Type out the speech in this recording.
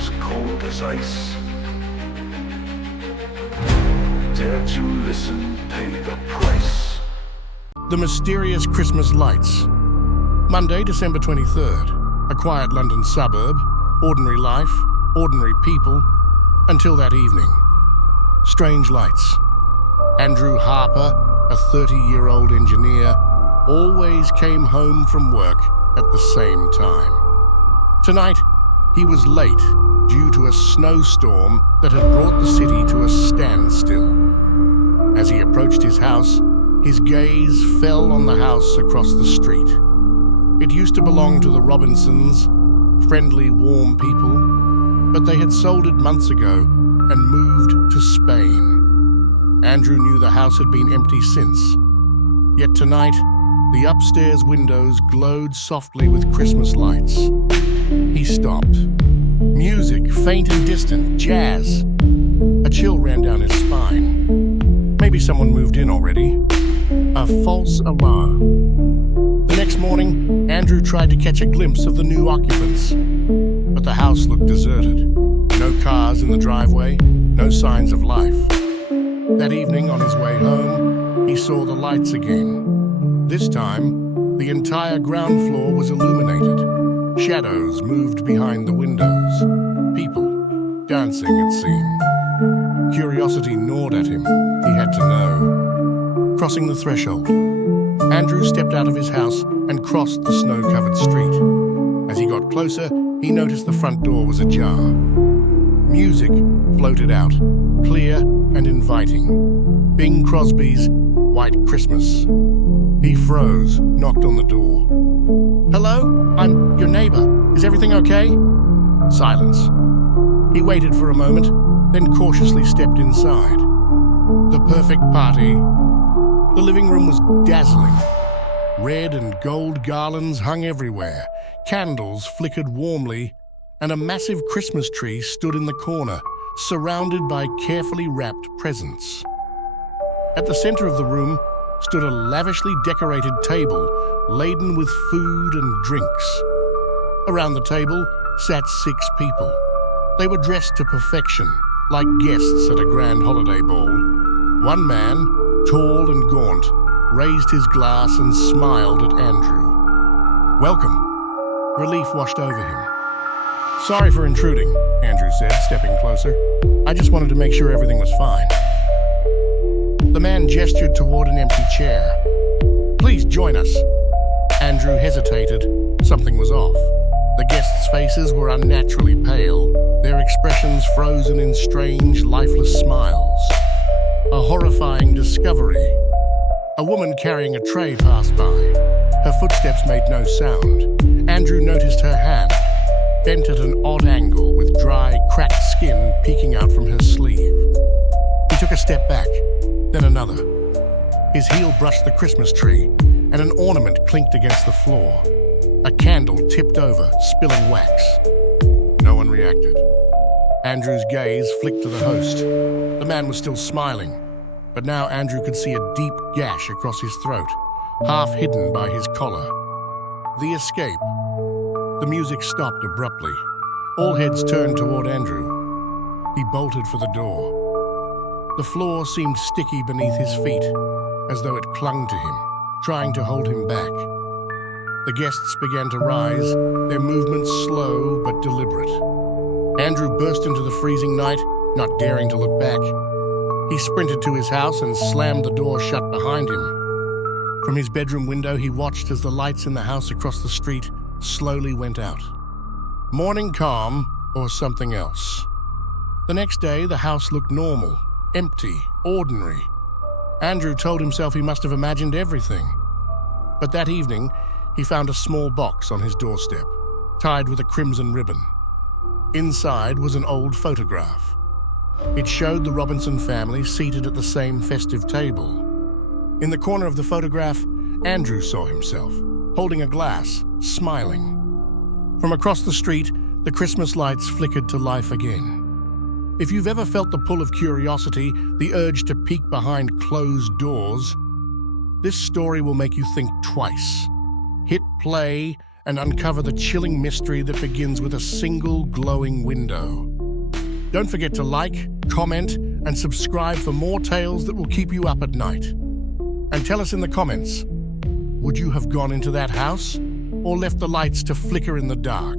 as cold as ice. Dare to listen, pay the price. The mysterious Christmas lights. Monday, December 23rd. A quiet London suburb, ordinary life, ordinary people, until that evening. Strange lights. Andrew Harper, a 30-year-old engineer, always came home from work at the same time. Tonight, he was late due to a snowstorm that had brought the city to a standstill. As he approached his house, his gaze fell on the house across the street. It used to belong to the Robinsons, friendly, warm people, but they had sold it months ago and moved to Spain. Andrew knew the house had been empty since. Yet tonight, the upstairs windows glowed softly with Christmas lights. He stopped. Music, faint and distant, jazz. A chill ran down his spine. Maybe someone moved in already. A false alarm. The next morning, Andrew tried to catch a glimpse of the new occupants, but the house looked deserted. No cars in the driveway, no signs of life. That evening, on his way home, he saw the lights again. This time, the entire ground floor was illuminated. Shadows moved behind the windows. People, dancing it seemed. Curiosity gnawed at him. He had to know. Crossing the threshold, Andrew stepped out of his house and crossed the snow-covered street. As he got closer, he noticed the front door was ajar. Music floated out, clear and inviting. Bing Crosby's White Christmas. He froze, knocked on the door. "Hello? I'm your neighbor. Is everything okay?" Silence. He waited for a moment, then cautiously stepped inside. The perfect party. The living room was dazzling. Red and gold garlands hung everywhere. Candles flickered warmly, and a massive Christmas tree stood in the corner, surrounded by carefully wrapped presents. At the center of the room stood a lavishly decorated table laden with food and drinks. Around the table sat 6 people. They were dressed to perfection, like guests at a grand holiday ball. One man, tall and gaunt, raised his glass and smiled at Andrew. "Welcome." Relief washed over him. "Sorry for intruding," Andrew said, stepping closer. "I just wanted to make sure everything was fine." The man gestured toward an empty chair. "Please join us." Andrew hesitated. Something was off. The guests' faces were unnaturally pale, their expressions frozen in strange, lifeless smiles. A horrifying discovery. A woman carrying a tray passed by. Her footsteps made no sound. Andrew noticed her hand, bent at an odd angle with dry, cracked skin peeking out from her sleeve. He took a step back, then another. His heel brushed the Christmas tree, and an ornament clinked against the floor. A candle tipped over, spilling wax. No one reacted. Andrew's gaze flicked to the host. The man was still smiling, but now Andrew could see a deep gash across his throat, half hidden by his collar. The escape. The music stopped abruptly. All heads turned toward Andrew. He bolted for the door. The floor seemed sticky beneath his feet, as though it clung to him, trying to hold him back. The guests began to rise, their movements slow but deliberate. Andrew burst into the freezing night, not daring to look back. He sprinted to his house and slammed the door shut behind him. From his bedroom window, he watched as the lights in the house across the street slowly went out. Morning calm, or something else. The next day, the house looked normal, empty, ordinary. Andrew told himself he must have imagined everything. But that evening, he found a small box on his doorstep, tied with a crimson ribbon. Inside was an old photograph. It showed the Robinson family seated at the same festive table. In the corner of the photograph, Andrew saw himself, holding a glass, smiling. From across the street, the Christmas lights flickered to life again. If you've ever felt the pull of curiosity, the urge to peek behind closed doors, this story will make you think twice. Hit play and uncover the chilling mystery that begins with a single glowing window. Don't forget to like, comment, and subscribe for more tales that will keep you up at night. And tell us in the comments, would you have gone into that house or left the lights to flicker in the dark?